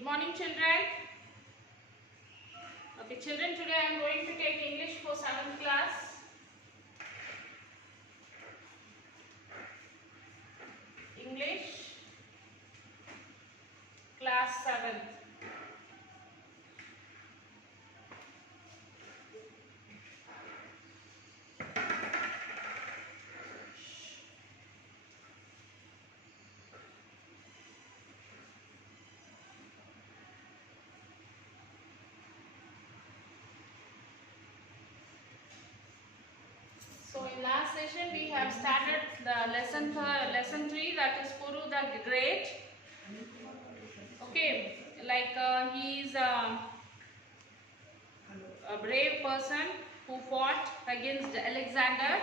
Good morning, children. Okay, children, today I am going to take English for 7th class. English class 7th. So in last session we have started the lesson 3, that is Puru the Great. Okay, like he is a brave person who fought against Alexander.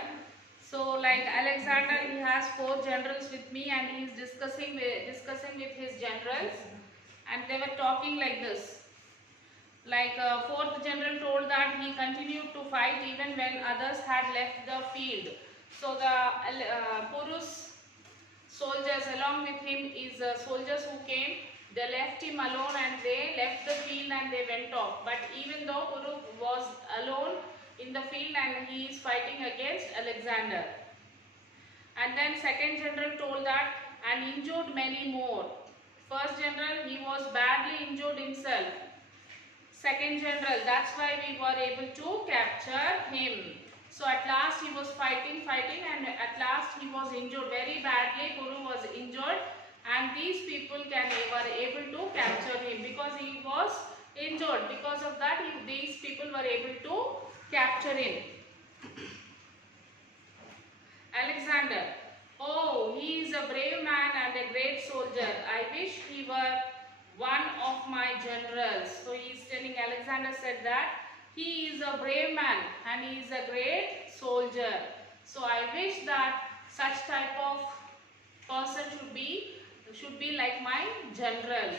So like Alexander, he has 4 generals with me and he is discussing with his generals, and they were talking like this. Like 4th general told that he continued to fight even when others had left the field. So the Puru's soldiers along with him is soldiers who came. They left him alone and they left the field and they went off. But even though Puru was alone in the field and he is fighting against Alexander. And then 2nd general told that and injured many more. 1st general, he was badly injured himself. 2nd general, that's why we were able to capture him. So at last he was fighting and at last he was injured very badly. Puru was injured and these people were able to capture him because he was injured. Because of that these people were able to capture him. Alexander, oh, he is a brave man and a great soldier. I wish he were one of my generals. So he is telling, Alexander said that he is a brave man and he is a great soldier. So I wish that such type of person should be like my general.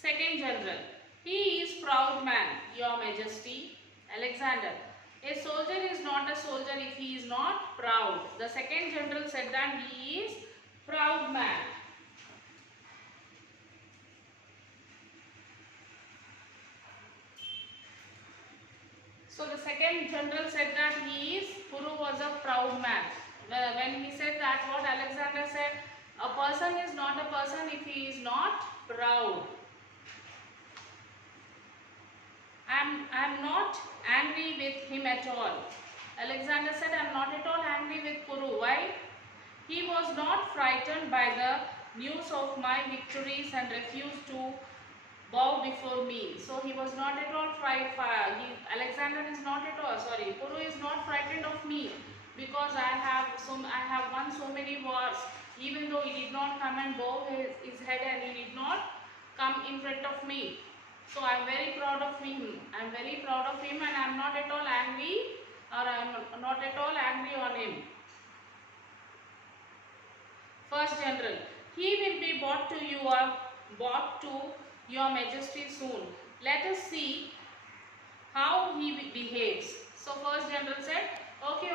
2nd general, he is proud man, your majesty. Alexander, a soldier is not a soldier if he is not proud. The 2nd general said that he is proud man. So the 2nd general said that Puru was a proud man. When he said that, what Alexander said, a person is not a person if he is not proud. I am not angry with him at all. Alexander said, I am not at all angry with Puru. Why? He was not frightened by the news of my victories and refused to bow before me. So he was not at all frightened. Alexander is not at all, sorry, Puru is not frightened of me because I have won so many wars. Even though he did not come and bow his head and he did not come in front of me. So I am very proud of him. I am very proud of him and I am not at all angry or I am not at all angry on him. 1st general, he will be brought to your majesty soon. Let us see how he behaves. So 1st general said, okay,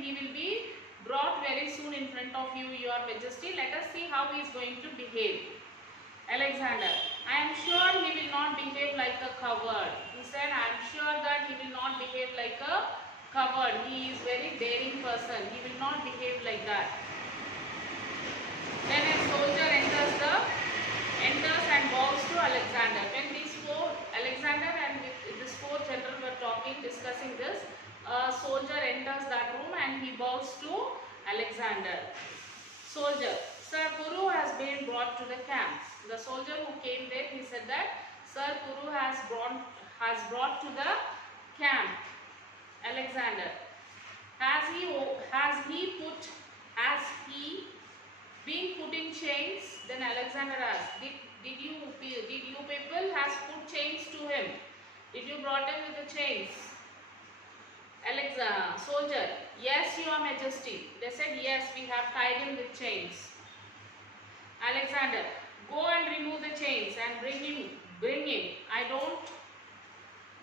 he will be brought very soon in front of you, your majesty. Let us see how he is going to behave. Alexander, I am sure he will not behave like a coward. He said, I am sure that he will not behave like a coward. He is very daring person. He will not behave like that. Then a soldier enters and bows to Alexander. When Alexander and this 4 general were talking, discussing this, a soldier enters that room and he bows to Alexander. Soldier, Sir, Puru has been brought to the camp. The soldier who came there, he said that, Sir, Puru has brought to the camp. Alexander, has he been put in chains? Then Alexander asked, did you people has put chains to him? Did you brought him with the chains? Soldier, yes, your majesty. They said, yes, we have tied him with chains. Alexander, go and remove the chains and bring him. I don't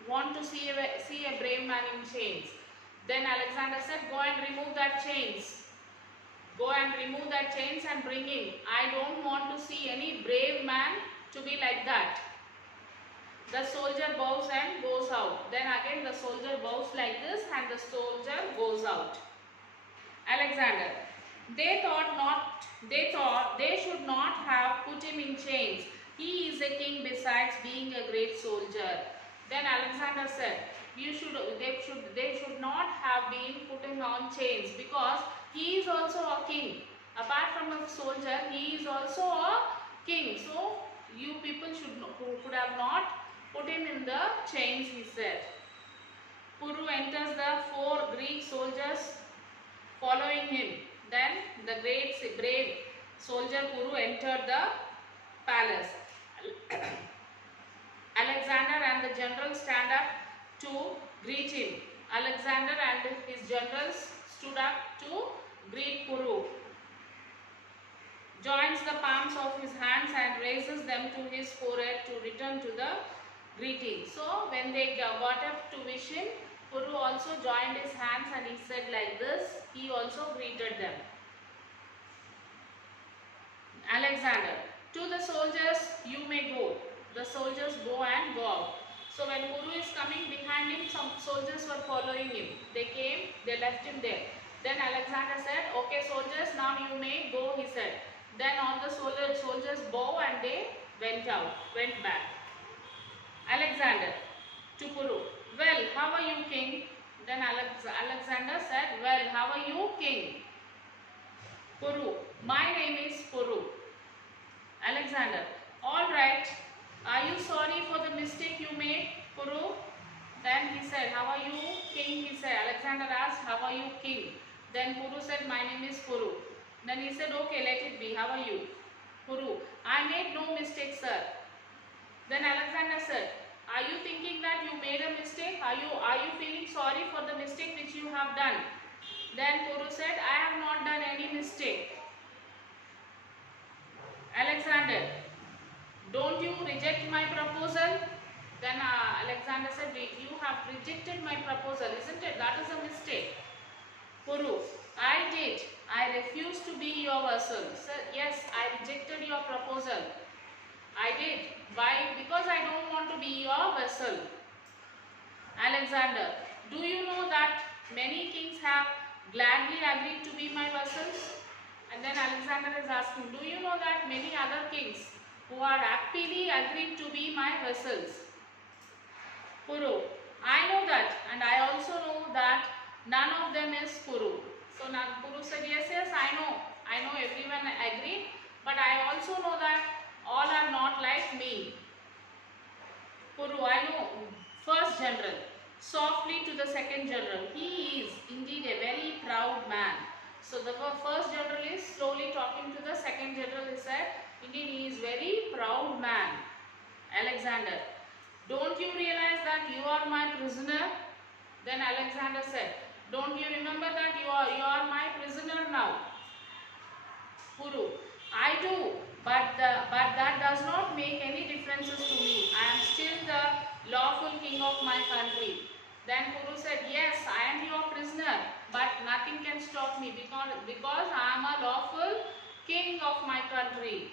want to see a brave man in chains. Then Alexander said, go and remove that chains. Go and remove that chains and bring him. I don't want to see any brave man to be like that. The soldier bows and goes out. Then again the soldier bows like this and the soldier goes out. Alexander. They thought they should not have put him in chains. He is a king besides being a great soldier. Then Alexander said, they should not have been put him on chains because he is also a king. Apart from a soldier, he is also a king. So you people could have not put him in the chains, he said. Kuru enters the 4 Greek soldiers following him. Then the great brave soldier Kuru entered the palace. Alexander and the generals stand up to greet him. Alexander and his generals stood up to greet Kuru. Joins the palms of his hands and raises them to his forehead to return to the greeting. So when they got up to wish him, Kuru also joined his hands and he said like this. He also greeted them. Alexander, to the soldiers you may go. The soldiers go and go out. So when Kuru is coming behind him, some soldiers were following him. They came, they left him there. Then Alexander said, okay soldiers, now you may go, he said. Then all the soldiers bow and they went back. Alexander to Kuru, well, how are you, king? Then Alexander said, well, how are you, king? Kuru, my name is Kuru. Alexander, all right. Are you sorry for the mistake you made, Kuru? Then he said, how are you, king? He said. Alexander asked, how are you, king? Then Kuru said, my name is Kuru. Then he said, okay, let it be. How are you? Kuru, I made no mistake, sir. Then Alexander said, are you thinking that you made a mistake? Are you feeling sorry for the mistake which you have done? Then Kuru said, I have not done any mistake. Alexander, don't you reject my proposal? Then Alexander said, you have rejected my proposal, isn't it? That is a mistake. Kuru, I did. I refused to be your vassal. Sir, yes, I rejected your proposal. I did. Why? Because I don't want to be your vassal. Alexander, do you know that many kings have gladly agreed to be my vassals? And then Alexander is asking, do you know that many other kings who are happily agreed to be my vassals? Kuru, I know that, and I also know that none of them is Kuru. So now Kuru said, yes, I know everyone agreed, but I also know that all are not like me. Kuru, I know. First general, softly to the second general, he is indeed a very proud man. So the first general is slowly talking to the second general. He said, indeed he is very proud man. Alexander, don't you realize that you are my prisoner? Then Alexander said, don't you remember that you are my prisoner now? Kuru, I do, but that does not make any differences to me. I am still the lawful king of my country. Then Kuru said, yes, I am your prisoner, but nothing can stop me because I am a lawful king of my country.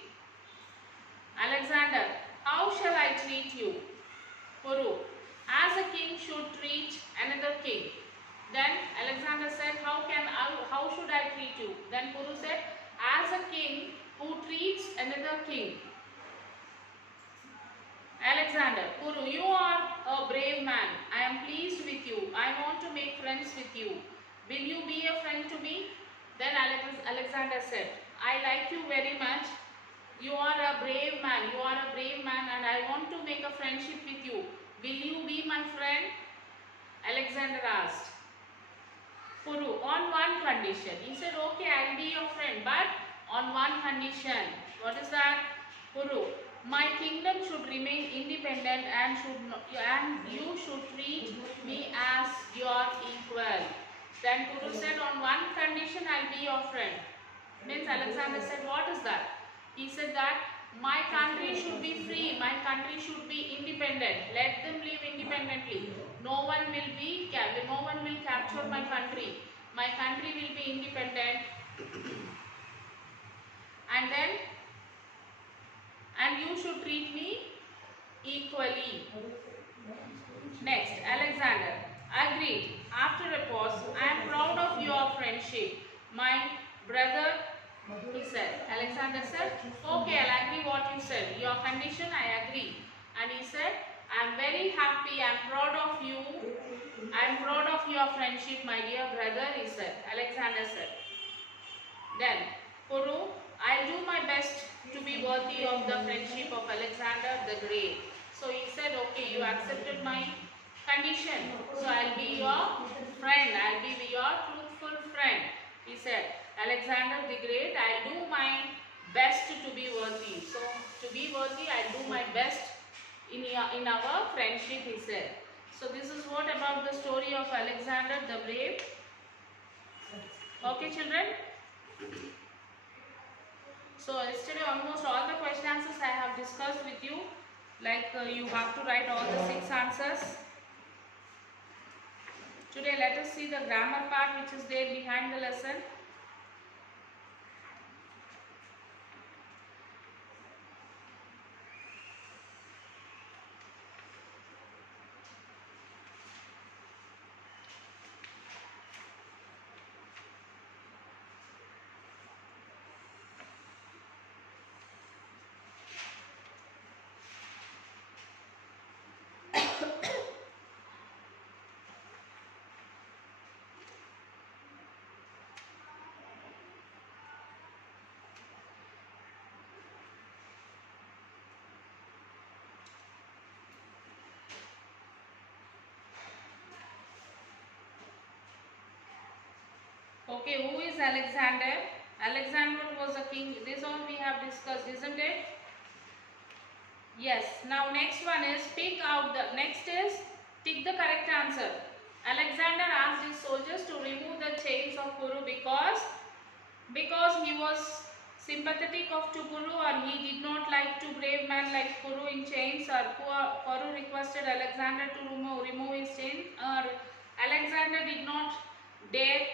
Alexander, how shall I treat you? Kuru, as a king should treat another king. Then Alexander said, how should I treat you? Then Kuru said, as a king who treats another king. Alexander, Kuru, you are a brave man. I am pleased with you. I want to make friends with you. Will you be a friend to me? Then Alexander said, I like you very much. You are a brave man. You are a brave man and I want to make a friendship with you. Will you be my friend? Alexander asked. Kuru, on one condition. He said, okay, I will be your friend, but on one condition. What is that? Kuru, my kingdom should remain independent and you should treat me as your equal. Then Kuru said, on one condition I will be your friend. Means Alexander said, what is that? He said that my country should be free, my country should be independent. Let them live independently. No one will capture my country. My country will be independent And then, and you should treat me equally. Next, Alexander. Agreed. After a pause, I am proud of your friendship, my brother, he said. Alexander said, okay, I'll agree what you said. Your condition, I agree. And he said, I am very happy, I am proud of you. I am proud of your friendship, my dear brother, he said. Alexander said. Then, Kuru, I'll do my best to be worthy of the friendship of Alexander the Great. So he said, okay, you accepted my condition. So I'll be your friend. I'll be your truthful friend. He said, Alexander the Great, I'll do my best to be worthy. So to be worthy, I'll do my best in our friendship, he said. So this is what about the story of Alexander the Brave. Okay, children. So yesterday almost all the question answers I have discussed with you. Like you have to write all the 6 answers. Today let us see the grammar part which is there behind the lesson. Okay, who is Alexander? Alexander was a king. This all we have discussed, isn't it? Yes. Now next one is pick out the next is tick the correct answer. Alexander asked his soldiers to remove the chains of Kuru because he was sympathetic of to Kuru, or he did not like to brave man like Kuru in chains, or Kuru requested Alexander to remove his chains, or Alexander did not dare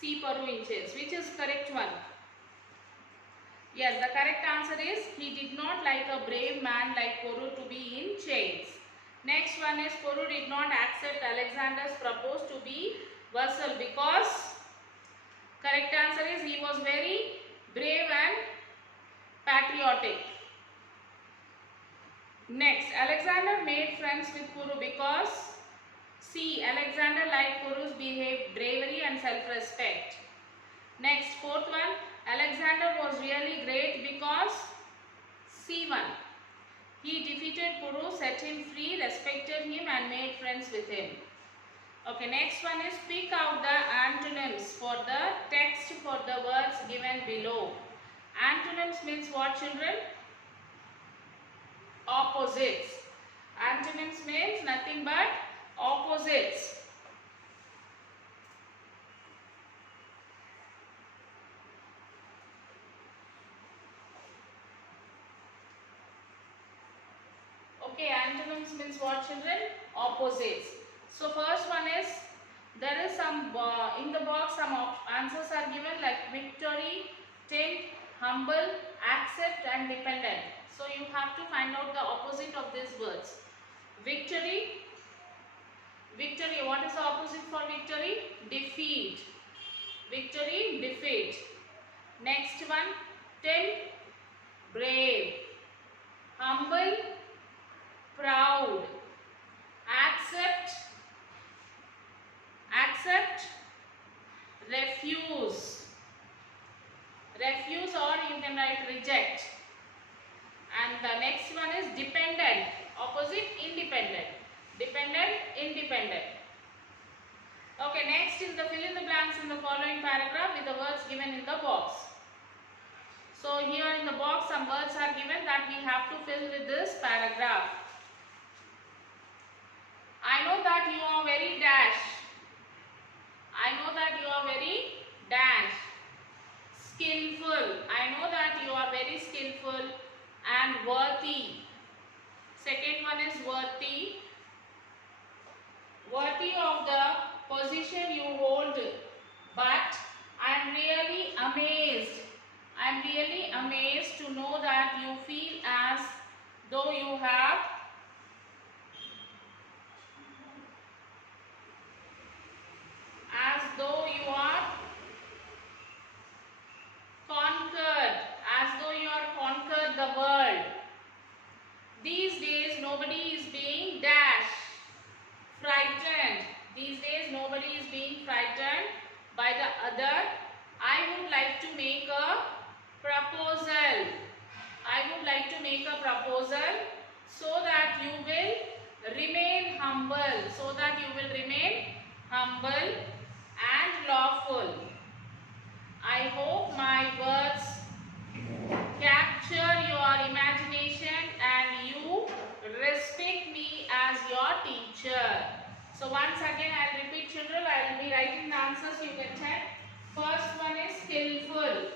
see Kuru in chains. Which is correct one? Yes, the correct answer is he did not like a brave man like Kuru to be in chains. Next one is Kuru did not accept Alexander's proposal to be vassal because correct answer is he was very brave and patriotic. Next, Alexander made friends with Kuru because C. Alexander liked Kuru's bravery and self-respect. Next, fourth one, Alexander was really great because C1. He defeated Kuru, set him free, respected him and made friends with him. Okay, next one is pick out the antonyms for the text for the words given below. Antonyms means what, children? Opposites. Antonyms means nothing but opposites. Okay, antonyms means what, children? Opposites. So first one is, there is some in the box some answers are given like victory, tempt, humble, accept and dependent. So you have to find out the opposite of these words. Victory. Victory, what is the opposite for victory? Defeat. Victory, defeat. Next one, tempt, brave. Humble, proud. Accept, refuse. Refuse, or you can write reject. And the next one is dependent. Opposite, independent. Dependent, independent. Okay, next is the fill in the blanks in the following paragraph with the words given in the box. So here in the box some words are given that we have to fill with this paragraph. I know that you are very dash. I know that you are very dash. Skillful. I know that you are very skillful and worthy. Second one is worthy. Worthy of the position you hold, but I am really amazed know that you feel as though you have conquered the world. These days nobody is being frightened. These days nobody is being frightened by the other. I would like to make a proposal. I would like to make a proposal so that you will remain humble. So that you will remain humble and lawful. I hope my words capture your imagination and you respect me as your teacher. So once again I will repeat, children. I will be writing the answers, you can check. First one is skillful.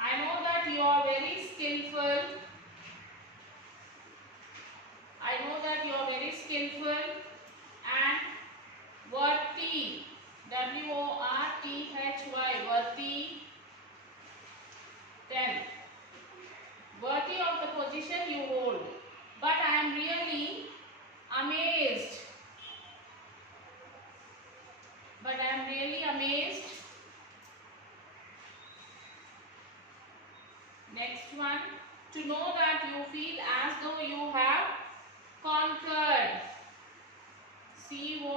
I know that you are very skillful. I know that you are very skillful and worthy. W-O-R-T-H-Y, worthy. Then, worthy of the position you hold. But I am really amazed. But I am really amazed. Next one, to know that you feel as though you have conquered. C-O-N-Q-U-E-R-E-D,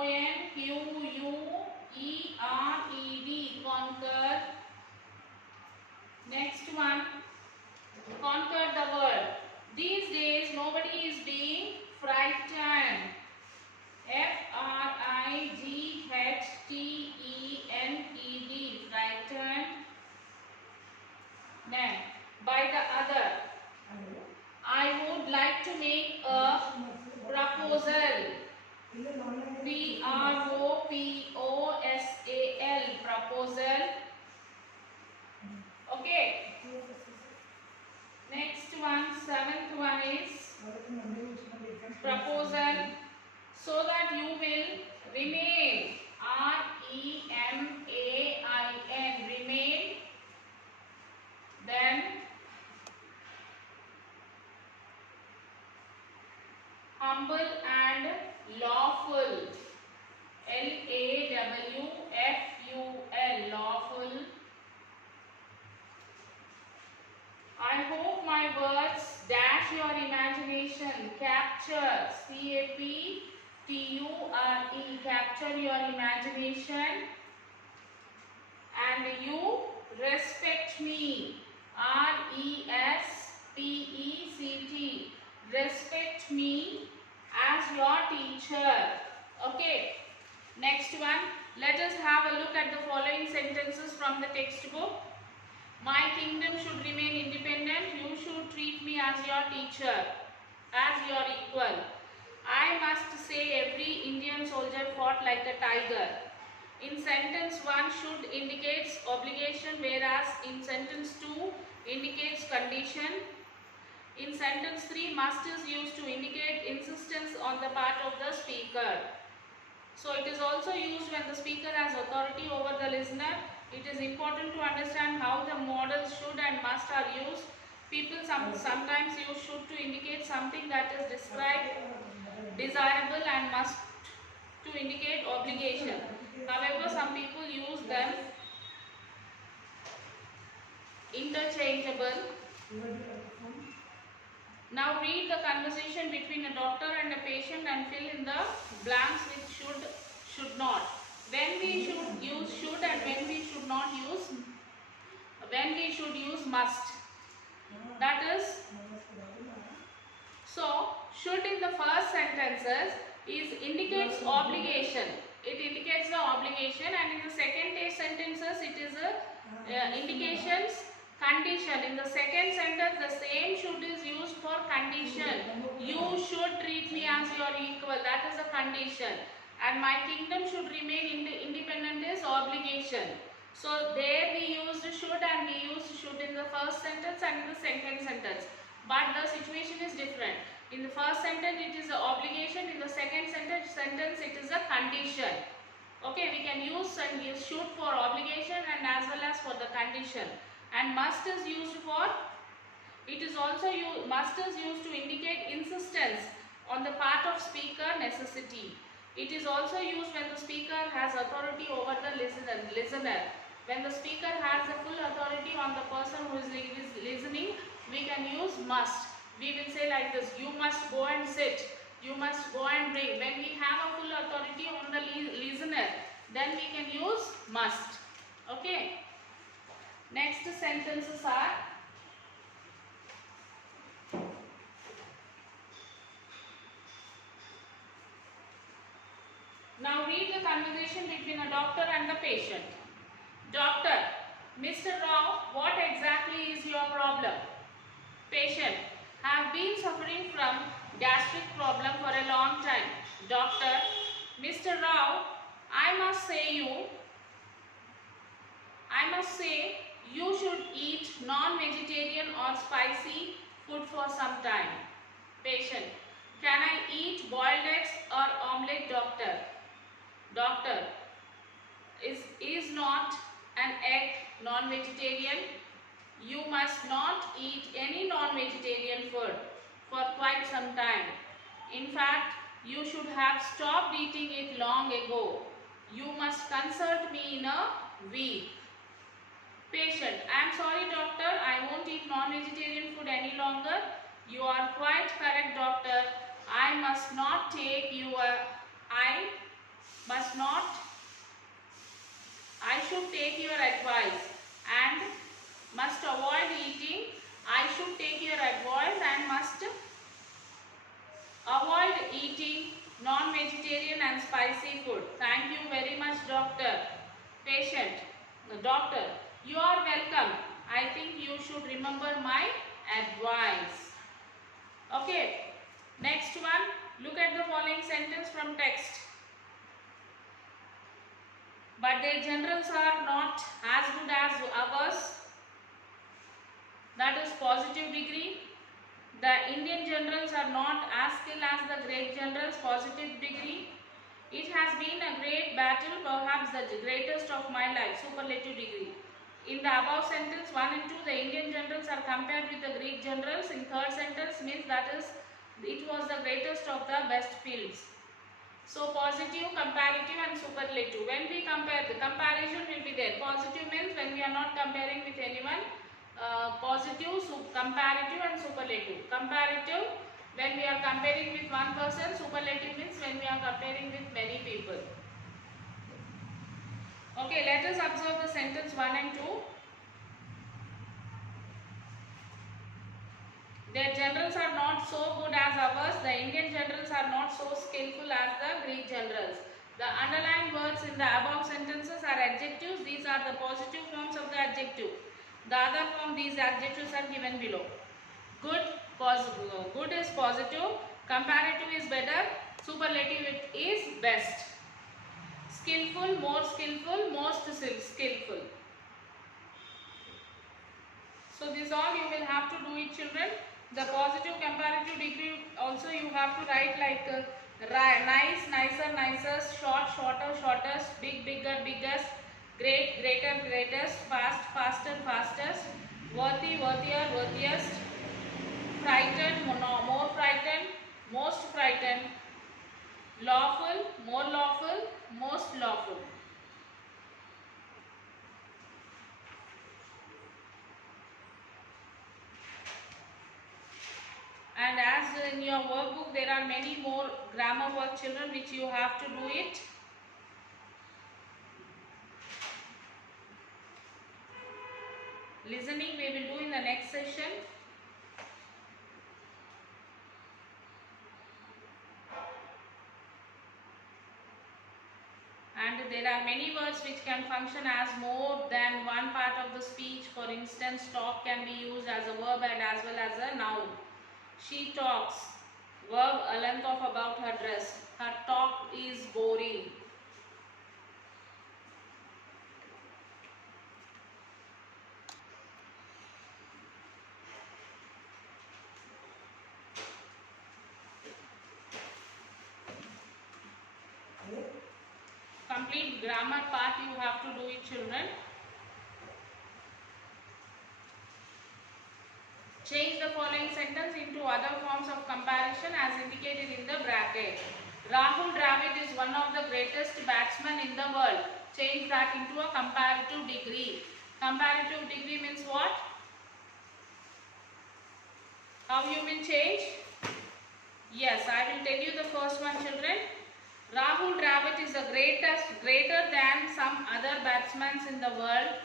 conquer. Next one, conquer the world. These days nobody is being frightened. F-R-I-G-H-T-E-N-E-D, frightened. Then, by the other. I would like to make a proposal. P-R-O-P-O-S-A-L, proposal. Okay. Next one, seventh one is proposal so that you will remain. R-E-M-A-I-N, remain. Then humble and lawful. L-A-W-F-U-L, lawful. I hope my words dash your imagination. Capture. C-A-P-T-U-R-E, capture your imagination. And you respect me. R-E-S-P-E-C-T, respect me as your teacher. Okay. Next one. Let us have a look at the following sentences from the textbook. My kingdom should remain independent. You should treat me as your teacher, as your equal. I must say every Indian soldier fought like a tiger. In sentence 1, should indicates obligation, whereas in sentence 2 indicates condition. In sentence 3, must is used to indicate insistence on the part of the speaker. So it is also used when the speaker has authority over the listener. It is important to understand how the modals should and must are used. People sometimes use should to indicate something that is described, desirable, and must to indicate obligation. However, some people use them interchangeable. Now read the conversation between a doctor and a patient and fill in the blanks with should not. When we should use should and when we should not use, when we should use must. That is, so should in the first sentences indicates obligation. It indicates the obligation, and in the second sentences it is indications condition. In the second sentence the same should is used for condition. You should treat me as your equal, that is a condition. And my kingdom should remain independent is obligation. So there we used should and we used should in the first sentence and in the second sentence. But the situation is different. In the first sentence it is an obligation, in the second sentence it is a condition. Okay, we can use and use should for obligation and as well as for the condition. And must is used for It is also must is used to indicate insistence on the part of speaker necessity. It is also used when the speaker has authority over the listener. When the speaker has the full authority on the person who is listening, we can use must. We will say like this: you must go and sit, you must go and bring. When we have a full authority on the listener, then we can use must. Okay. Next sentences are: now read the conversation between a doctor and the patient. Doctor: Mr. Rao, what exactly is your problem? Patient: have been suffering from gastric problem for a long time. Doctor: Mr. Rao, I must say you should eat non-vegetarian or spicy food for some time. Patient: can I eat boiled eggs or omelette, doctor? Doctor: is not an egg non-vegetarian? You must not eat any non-vegetarian food for quite some time. In fact, you should have stopped eating it long ago. You must consult me in a week. Patient: I am sorry doctor, I won't eat non-vegetarian food any longer. You are quite correct doctor. I should take your advice and must avoid eating. I should take your advice and must avoid eating non-vegetarian and spicy food. Thank you very much doctor. Patient: doctor, you are welcome. I think you should remember my advice. Okay. Next one. Look at the following sentence from text. But their generals are not as good as ours. That is positive degree. The Indian generals are not as skilled as the great generals. Positive degree. It has been a great battle, perhaps the greatest of my life. Superlative degree. In the above sentence 1 and 2, the Indian generals are compared with the Greek generals. In third sentence means that is, it was the greatest of the best fields. So positive, comparative and superlative. When we compare, the comparison will be there. Positive means when we are not comparing with anyone. Positive, comparative and superlative. Comparative when we are comparing with one person. Superlative means when we are comparing with many people. Okay, let us observe the sentence 1 and 2. Their generals are not so good as ours. The Indian generals are not so skillful as the Greek generals. The underlined words in the above sentences are adjectives. These are the positive forms of the adjective. The other form, these adjectives are given below. Good, good is positive. Comparative is better. Superlative is best. Skillful, more skillful, most skillful. So this all you will have to do it, children. The positive, comparative degree also you have to write like nice, nicer, nicest, short, shorter, shortest, big, bigger, biggest, great, greater, greatest, fast, faster, fastest, worthy, worthier, worthiest, frightened, more frightened, most frightened, lawful, more lawful, most lawful. And as in your workbook there are many more grammar work, children, which you have to do it. Listening we will do in the next session. And there are many words which can function as more than one part of the speech. For instance, talk can be used as a verb and as well as a noun. She talks. Verb, a length of about her dress. Her talk is boring. Complete grammar part you have to do it, children. Change the following sentence into other forms of comparison as indicated in the bracket. Rahul Dravid is one of the greatest batsmen in the world. Change that into a comparative degree. Comparative degree means what? How you will change? Yes, I will tell you the first one, children. Rahul Dravid is the greater than some other batsmen in the world.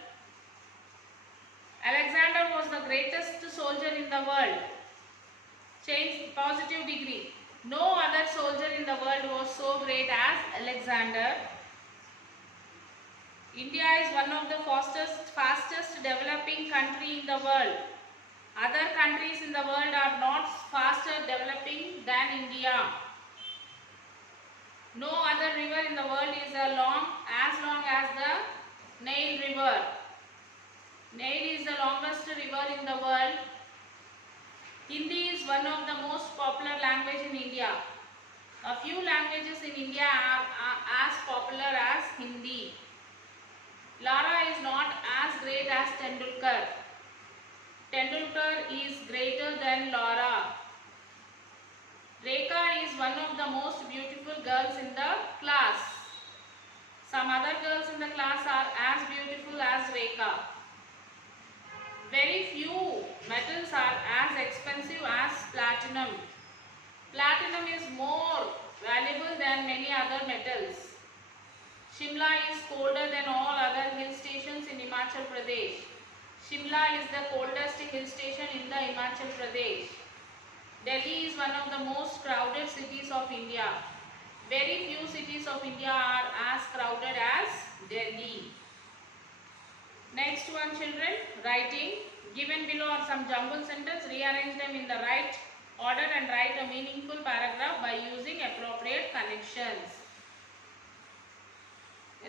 Alexander was the greatest soldier in the world. Change positive degree. No other soldier in the world was so great as Alexander. India is one of the fastest developing country in the world. Other countries in the world are not faster developing than India. No other river in the world is as long as the Nile River. Nile is the longest river in the world. Hindi is one of the most popular language in India. A few languages in India are as popular as Hindi. Lara is not as great as Tendulkar. Tendulkar is greater than Lara. Rekha is one of the most beautiful girls in the class. Some other girls in the class are as beautiful as Rekha. Very few metals are as expensive as platinum. Platinum is more valuable than many other metals. Shimla is colder than all other hill stations in Himachal Pradesh. Shimla is the coldest hill station in the Himachal Pradesh. Delhi is one of the most crowded cities of India. Very few cities of India are as crowded as Delhi. Next one, children, writing. Given below are some jumbled sentences. Rearrange them in the right order and write a meaningful paragraph by using appropriate connections.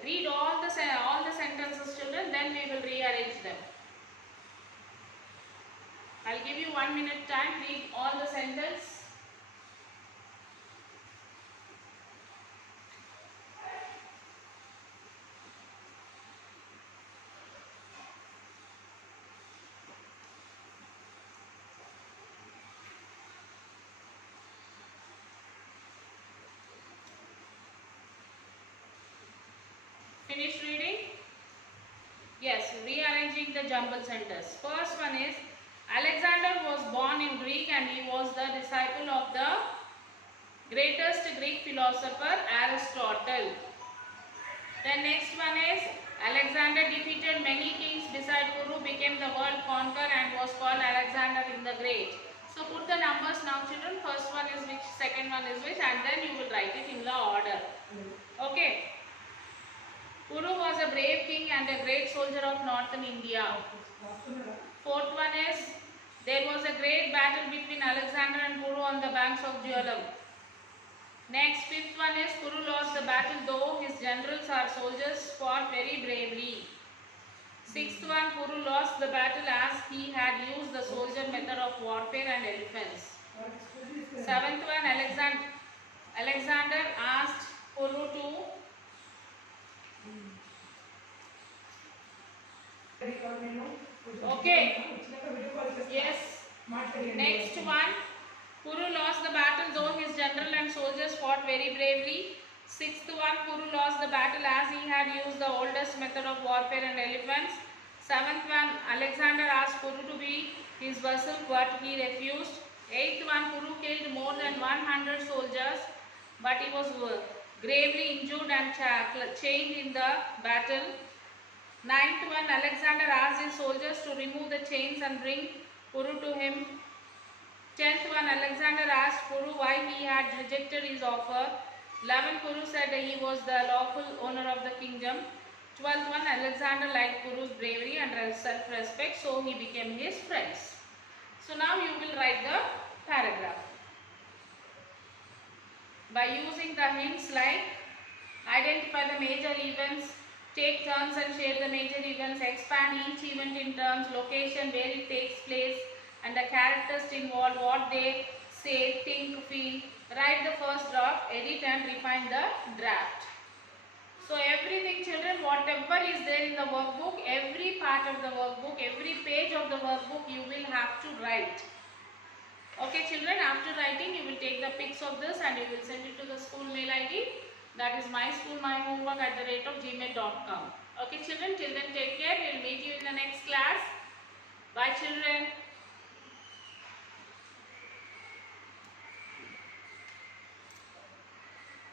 Read all the sentences, children, then we will rearrange them. I'll give you 1 minute time. Read all the sentences. Finish reading? Yes, rearranging the jumbled sentence. First one is, Alexander was born in Greek and he was the disciple of the greatest Greek philosopher Aristotle. The next one is, Alexander defeated many kings beside Kuru, became the world conqueror and was called Alexander in the Great. So put the numbers now, children. First one is which, second one is which, and then you will write it in the order. Okay. Kuru was a brave king and a great soldier of northern India. Fourth one is, there was a great battle between Alexander and Kuru on the banks of Jhelum. Next, fifth one is, Kuru lost the battle though his generals or soldiers fought very bravely. Sixth one, Kuru lost the battle as he had used the soldier method of warfare and elephants. Seventh one, Alexander asked Kuru to okay. Yes. Next one. Kuru lost the battle though his general and soldiers fought very bravely. Sixth one. Kuru lost the battle as he had used the oldest method of warfare and elephants. Seventh one. Alexander asked Kuru to be his vassal but he refused. Eighth one. Kuru killed more than 100 soldiers but he was gravely injured and chained in the battle. Ninth one, Alexander asked his soldiers to remove the chains and bring Kuru to him. 10th one, Alexander asked Kuru why he had rejected his offer. 11th, Kuru said he was the lawful owner of the kingdom. 12th one, Alexander liked Kuru's bravery and self-respect, so he became his friends. So now you will write the paragraph. By using the hints like identify the major events, take turns and share the major events, expand each event in terms, location, where it takes place, and the characters involved, what they say, think, feel. Write the first draft, edit and refine the draft. So everything, children, whatever is there in the workbook, every part part of the workbook, every page of the workbook you will have to write. Okay children, after writing you will take the pics of this and you will send it to the school mail ID, that is myschoolmyhomework@gmail.com. Okay children, till then take care. We will meet you in the next class. Bye children.